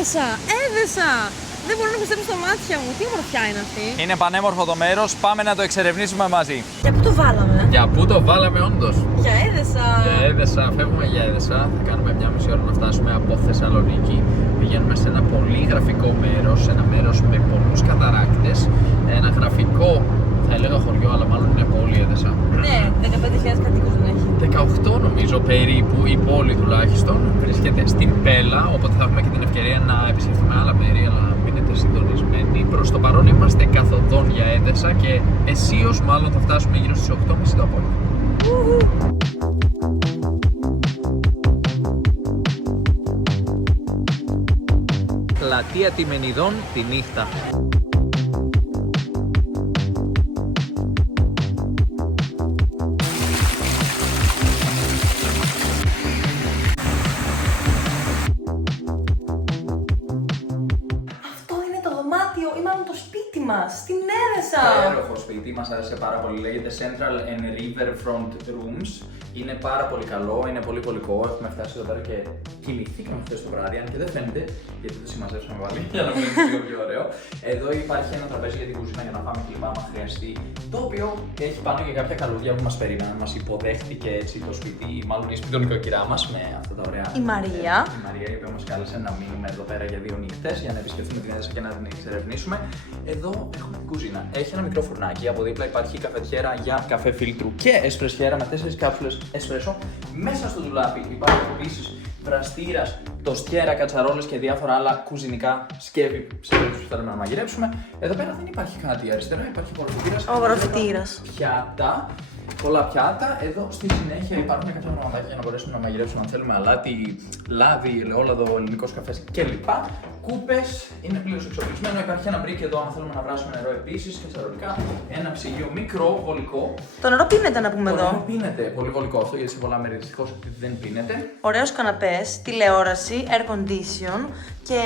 Έδεσα! Δεν μπορώ να πιστέψω στα μάτια μου. Τι ομορφιά είναι αυτή. Είναι πανέμορφο το μέρος, πάμε να το εξερευνήσουμε μαζί. Για πού το βάλαμε? Για πού το βάλαμε όντως? Για Έδεσα. Για Έδεσα, φεύγουμε για Έδεσα. Θα κάνουμε μια μισή ώρα να φτάσουμε από Θεσσαλονίκη. Πηγαίνουμε σε ένα πολύ γραφικό μέρος, σε ένα μέρος με πολλούς καταράκτες. Ένα γραφικό, θα έλεγα χωριό, αλλά μάλλον είναι πόλη Έδεσα. Ναι, 15.000 κατοίκους δεν έχει. 18 νομίζω περίπου, η πόλη τουλάχιστον. Βρίσκεται στην Πέλα, οπότε θα έχουμε και την ευκαιρία να επισκεφτούμε άλλα μέρη, αλλά μείνετε συντονισμένοι. Προς το παρόν είμαστε καθοδόν για Έδεσα και αισίως μάλλον θα φτάσουμε γύρω στις 8.30 το απόγευμα. Πλατεία Τιμενιδών τη νύχτα. Στην Έδεσα! Υπέροχο σπίτι, μας άρεσε πάρα πολύ. Λέγεται Central and Riverfront Rooms. Είναι πάρα πολύ καλό, είναι πολύ βολικό. Έχουμε φτάσει εδώ πέρα και κοιμηθήκαμε χθες το βράδυ, αν και δεν φαίνεται, γιατί το συμμαζέψαμε πάλι για να μείνει λίγο πιο ωραίο. Εδώ υπάρχει ένα τραπέζι για την κουζίνα για να πάμε κλιπά, άμα χρειαστεί. Το οποίο έχει πάνω και κάποια καλούδια που μας περίμεναν. Μας υποδέχτηκε έτσι το σπίτι, μάλλον η σπιτονικοκυρά μας με αυτά τα ωραία. Η Μαρία. Η Μαρία, η οποία μας κάλεσε να μείνουμε εδώ πέρα για 2 νύχτες για να επισκεφθούμε την Έδεσα και να την εξερευνήσουμε. Εδώ έχουμε την κουζίνα. Έχει ένα μικρό φουρνάκι. Από δίπλα υπάρχει καφετιέρα για καφέ φίλτρου και εσπρεσιέρα με 4 κάψουλες εσπρέσο. Μέσα στο ντουλάπι υπάρχει επίσης βραστήρας, τοστιέρα, κατσαρόλες και διάφορα άλλα κουζινικά σκεύη σε περίπτωση που θέλουμε να μαγειρέψουμε. Εδώ πέρα δεν υπάρχει κάτι αριστερά, υπάρχει απορροφητήρας. Πιάτα. Πολλά πιάτα. Εδώ στη συνέχεια υπάρχουν κάποια πραγματάκια για να μπορέσουμε να μαγειρέψουμε αν θέλουμε αλάτι, λάδι, ελαιόλαδο, ελληνικός καφές κλπ. Κούπες, είναι πλήρως εξοπλισμένο. Υπάρχει ένα μπρίκ εδώ αν θέλουμε να βράσουμε νερό επίσης, κατσαρολικά. Ένα ψυγείο μικρό, βολικό. Το νερό πίνεται να πούμε Το εδώ. νερό πίνεται, πολύ βολικό αυτό γιατί σε πολλά μέρη δυστυχώς δεν πίνεται. Ωραίος καναπές, τηλεόραση, air condition και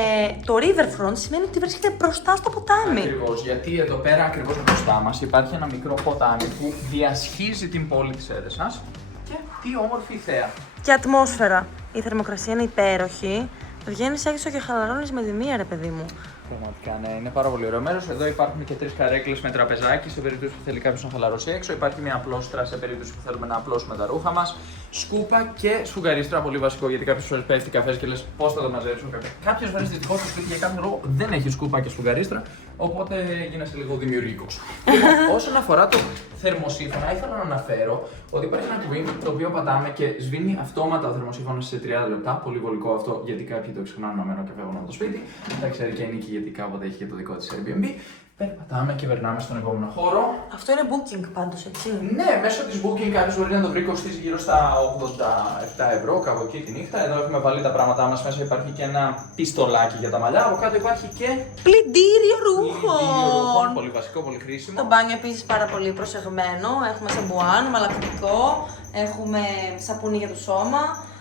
το riverfront σημαίνει ότι βρίσκεται μπροστά στο ποτάμι. Ακριβώς, γιατί εδώ πέρα ακριβώς μπροστά μας υπάρχει ένα μικρό ποτάμι που διασχίζει την πόλη της Έδεσας και τι όμορφη θέα. Και ατμόσφαιρα. Η θερμοκρασία είναι υπέροχη. Βγαίνεις έξω και χαλαρώνεις με τη μία, ρε παιδί μου. Πραγματικά, ναι, είναι πάρα πολύ ωραίο μέρος. Εδώ υπάρχουν και 3 καρέκλες με τραπεζάκι σε περίπτωση που θέλει κάποιος να χαλαρώσει έξω. Υπάρχει μια απλόστρα σε περίπτωση που θέλουμε να απλώσουμε τα ρούχα μας. Σκούπα και σφουγγαρίστρα, πολύ βασικό γιατί κάποιες φορές πέφτει καφές και λες πώς θα το μαζέψουν. Κάποιες φορές δυστυχώς το σπίτι για κάποιο λόγο δεν έχει σκούπα και σφουγγαρίστρα, οπότε γίνεσαι λίγο δημιουργικός. Όσον αφορά το θερμοσύφωνα, ήθελα να αναφέρω ότι υπάρχει ένα κουμπί το οποίο πατάμε και σβήνει αυτόματα ο θερμοσύφωνας σε 30 λεπτά. Πολύ βολικό αυτό γιατί κάποιοι το ξεχνάνε να μένω και φεύγουν από το σπίτι. Τα ξέρει και η Νίκη γιατί κάποτε έχει και το δικό της Airbnb. Περπατάμε και περνάμε στον επόμενο χώρο. Αυτό είναι booking πάντως, έτσι. Ναι, μέσω της booking κάποιος μπορεί να το βρει κοστίζει γύρω στα 87 ευρώ, κάπου εκεί τη νύχτα. Εδώ έχουμε βάλει τα πράγματά μας μέσα. Υπάρχει και ένα πιστολάκι για τα μαλλιά. Από κάτω υπάρχει και Πλυντήριο ρούχων. Πολύ βασικό, πολύ χρήσιμο. Το μπάνιο επίσης πάρα πολύ προσεγμένο. Έχουμε σαμπουάν, μαλακτικό. Έχουμε σαπούνι για το σώμα.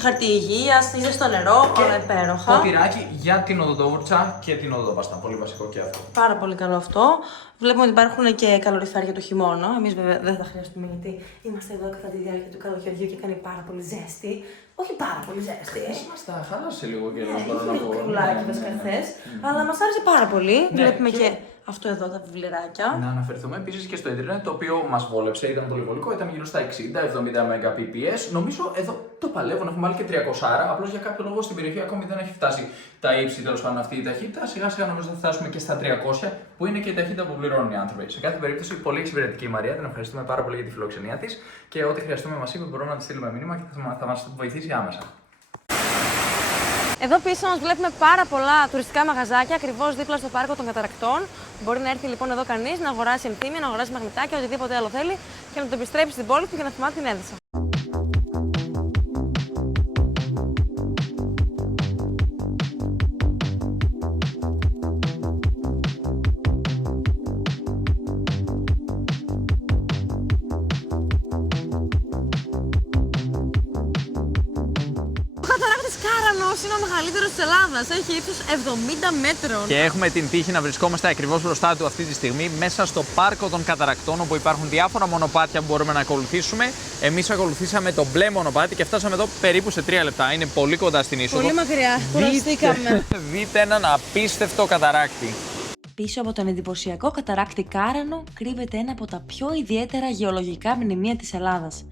Χαρτί υγείας, είναι στο νερό, όλα υπέροχα. Ποτηράκι για την οδοντόβουρτσα και την οδοντόπαστα. Πολύ βασικό και αυτό. Πάρα πολύ καλό αυτό. Βλέπουμε ότι υπάρχουν και καλοριφέρια το χειμώνα. Εμείς βέβαια δεν θα χρειαστούμε γιατί είμαστε εδώ κατά τη διάρκεια του καλοκαιριού και κάνει πάρα πολύ ζέστη. Όχι πάρα πολύ ζέστη. Μας τα χάλασε λίγο και Ναι, είχε κρυουλάκι βασικά χθες, αλλά μας άρεσε πάρα πολύ. Βλέπουμε και αυτό εδώ τα βιβλιαράκια. Να αναφερθούμε επίσης και στο ίντερνετ, το οποίο μας βόλεψε, ήταν πολύ βολικό, ήταν γύρω στα 60-70 Mbps. Νομίζω εδώ το παλεύουν, έχουμε βάλει και 300, απλώς για κάποιο λόγο στην περιοχή ακόμη δεν έχει φτάσει τα ύψη, τέλος πάντων αυτή η ταχύτητα. Σιγά σιγά νομίζω θα φτάσουμε και στα 300, που είναι και η ταχύτητα που πληρώνουν οι άνθρωποι. Σε κάθε περίπτωση, πολύ εξυπηρετική η Μαρία, την ευχαριστούμε πάρα πολύ για τη φιλοξενία της και ό,τι χρειαστούμε μας είπε μπορούμε να τη στείλουμε μήνυμα και θα μας βοηθήσει άμεσα. Εδώ πίσω μας βλέπουμε πάρα πολλά τουριστικά μαγαζάκια ακριβώς δίπλα στο πάρκο των Καταρακτών. Μπορεί να έρθει λοιπόν εδώ κανείς να αγοράσει ενθύμια, να αγοράσει μαγνητάκια, οτιδήποτε άλλο θέλει και να το επιστρέψει στην πόλη του για να θυμάται την Έδεσα. Ο Καταρράκτης Κάρανος είναι ο μεγαλύτερος της Ελλάδας. Έχει ύψος 70 μέτρων. Και έχουμε την τύχη να βρισκόμαστε ακριβώς μπροστά του αυτή τη στιγμή, μέσα στο πάρκο των Καταρακτών, όπου υπάρχουν διάφορα μονοπάτια που μπορούμε να ακολουθήσουμε. Εμείς ακολουθήσαμε το μπλε μονοπάτι και φτάσαμε εδώ περίπου σε 3 λεπτά. Είναι πολύ κοντά στην είσοδο. Πολύ μακριά. Κουραστήκαμε. Δείτε έναν απίστευτο καταράκτη. Πίσω από τον εντυπωσιακό καταράκτη Κάρανο κρύβεται ένα από τα πιο ιδιαίτερα γεωλογικά μνημεία της Ελλάδας.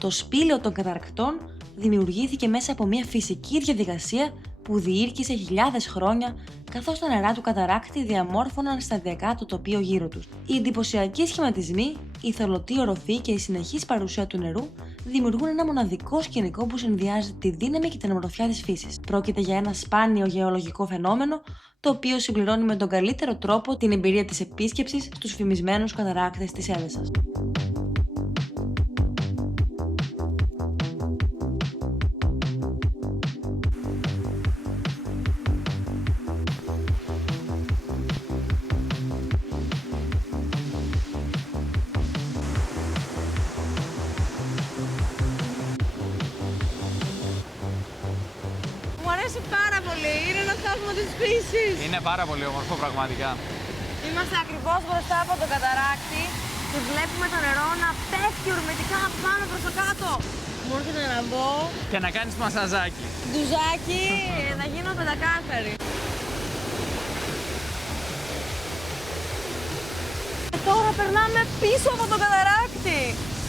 Το σπήλαιο των καταρακτών δημιουργήθηκε μέσα από μια φυσική διαδικασία που διήρκησε χιλιάδες χρόνια, καθώς τα νερά του καταράκτη διαμόρφωναν σταδιακά το τοπίο γύρω τους. Οι εντυπωσιακοί σχηματισμοί, η θολωτή οροφή και η συνεχής παρουσία του νερού δημιουργούν ένα μοναδικό σκηνικό που συνδυάζει τη δύναμη και την ομορφιά της φύσης. Πρόκειται για ένα σπάνιο γεωλογικό φαινόμενο, το οποίο συμπληρώνει με τον καλύτερο τρόπο την εμπειρία της επίσκεψης στους φημισμένους καταράκτες της Έδεσσας. Μου αρέσει πάρα πολύ, είναι ένα θαύμα της φύσης. Είναι πάρα πολύ όμορφο πραγματικά. Είμαστε ακριβώς μπροστά από τον καταράκτη και βλέπουμε το νερό να πέφτει ορμητικά πάνω προς το κάτω. Μου έρχεται να μπω. Και να κάνεις μασαζάκι. Ντουζάκι, να γίνω πεντακάθαρη. Και τώρα περνάμε πίσω από τον καταράκτη.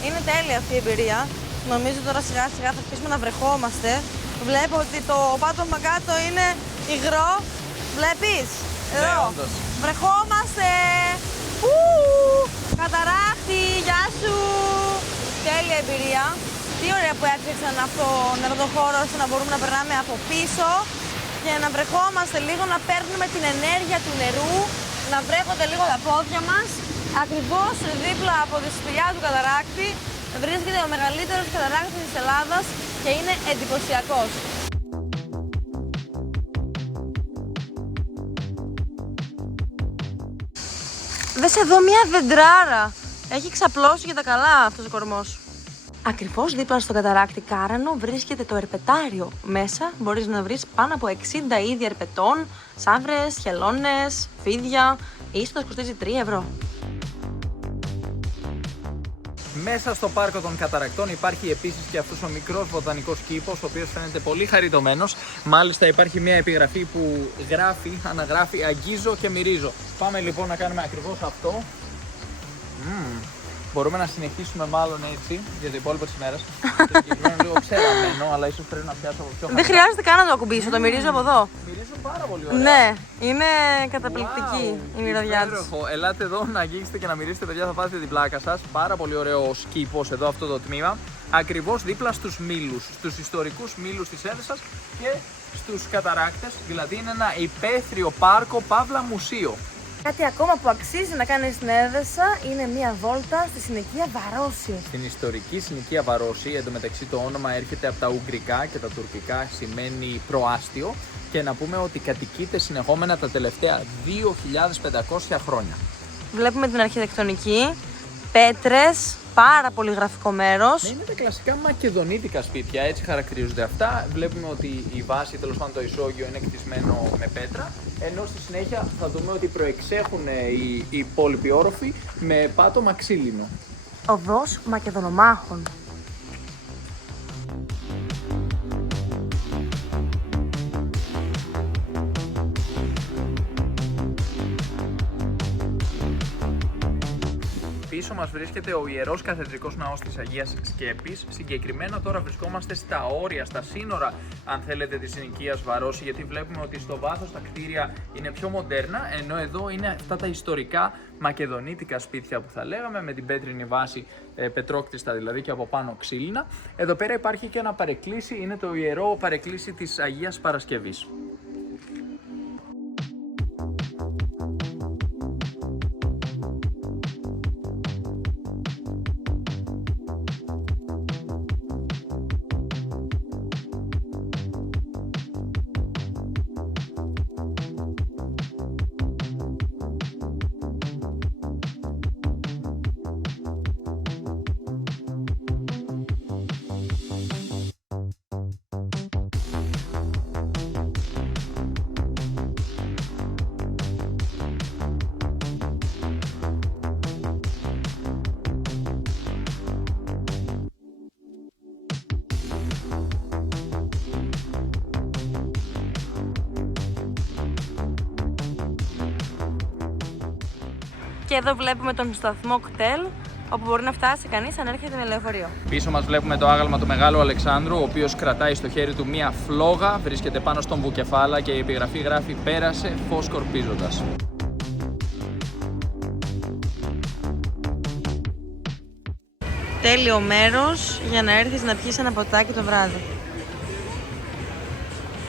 Είναι τέλεια αυτή η εμπειρία. Νομίζω τώρα σιγά σιγά θα αρχίσουμε να βρεχόμαστε. Βλέπω ότι το πάτωμα κάτω είναι υγρό. Βλέπεις? Εδώ. Ναι, όντως. Βρεχόμαστε. Καταράκτη, γεια σου. Τέλεια εμπειρία. Τι ωραία που έφτιαξαν αυτόν τον χώρο ώστε να μπορούμε να περνάμε από πίσω και να βρεχόμαστε λίγο, να παίρνουμε την ενέργεια του νερού, να βρέχονται λίγο τα πόδια μας. Ακριβώς δίπλα από τη σπηλιά του καταράκτη βρίσκεται ο μεγαλύτερος καταράκτης της Ελλάδας και είναι εντυπωσιακός. Δες εδώ μια δεντράρα. Έχει ξαπλώσει για τα καλά αυτός ο κορμός. Ακριβώς δίπλα στο καταράκτη Κάρανο βρίσκεται το ερπετάριο. Μέσα μπορείς να βρεις πάνω από 60 είδη ερπετών, σαύρες, χελώνες, φίδια. Η είσοδος κοστίζει 3 ευρώ. Μέσα στο πάρκο των Καταρακτών υπάρχει επίσης και αυτός ο μικρός βοτανικός κήπος, ο οποίος φαίνεται πολύ χαριτωμένος. Μάλιστα υπάρχει μια επιγραφή που αναγράφει «Αγγίζω και μυρίζω». Πάμε λοιπόν να κάνουμε ακριβώς αυτό. Μπορούμε να συνεχίσουμε μάλλον έτσι για το υπόλοιπο της ημέρας. Το συγκεκριμένο λίγο ξεραμένο, αλλά ίσως πρέπει να πιάσω από πιο χαμηλά. Δεν χρειάζεται καν να το ακουμπήσω, το μυρίζω από εδώ. Μυρίζω πάρα πολύ ωραία. Ναι, είναι καταπληκτική η μυρωδιά της. Ελάτε εδώ να αγγίξετε και να μυρίσετε, παιδιά, θα πάθετε την πλάκα σας. Πάρα πολύ ωραίο κήπος εδώ αυτό το τμήμα. Ακριβώς δίπλα στους μήλους, στους ιστορικούς μήλους της Έδεσσας και στους καταράκτες. Δηλαδή είναι ένα υπαίθριο πάρκο παύλα μουσείο. Κάτι ακόμα που αξίζει να κάνεις στην Έδεσσα είναι μία βόλτα στη συνοικία Βαρόσι. Στην ιστορική συνοικία Βαρόσι, εντωμεταξύ το όνομα έρχεται από τα ουγγρικά και τα τουρκικά, σημαίνει προάστιο, και να πούμε ότι κατοικείται συνεχόμενα τα τελευταία 2.500 χρόνια. Βλέπουμε την αρχιτεκτονική, πέτρες, πάρα πολύ γραφικό μέρος. Ναι, είναι τα κλασικά μακεδονίτικα σπίτια, έτσι χαρακτηρίζονται αυτά. Βλέπουμε ότι η βάση, τέλος πάντων το ισόγειο, είναι κτισμένο με πέτρα, ενώ στη συνέχεια θα δούμε ότι προεξέχουν οι υπόλοιποι όροφοι με πάτωμα ξύλινο. Οδός Μακεδονομάχων. Πίσω μας βρίσκεται ο Ιερός Καθεδρικός Ναός της Αγίας Σκέπης. Συγκεκριμένα τώρα βρισκόμαστε στα όρια, στα σύνορα, αν θέλετε, της συνοικίας Βαρόσι, γιατί βλέπουμε ότι στο βάθος τα κτίρια είναι πιο μοντέρνα, ενώ εδώ είναι αυτά τα ιστορικά μακεδονίτικα σπίτια που θα λέγαμε, με την πέτρινη βάση, πετρόκτιστα δηλαδή, και από πάνω ξύλινα. Εδώ πέρα υπάρχει και ένα παρεκκλήσι, είναι το Ιερό Παρεκκλήσι της Αγίας Παρασκευής. Και εδώ βλέπουμε τον σταθμό κτέλ, όπου μπορεί να φτάσει κανείς αν έρχεται με λεωφορείο. Πίσω μας βλέπουμε το άγαλμα του Μεγάλου Αλεξάνδρου, ο οποίος κρατάει στο χέρι του μία φλόγα, βρίσκεται πάνω στον Βουκεφάλα και η επιγραφή γράφει «Πέρασε φως σκορπίζοντας». Τέλειο μέρος για να έρθεις να πιεις ένα ποτάκι το βράδυ.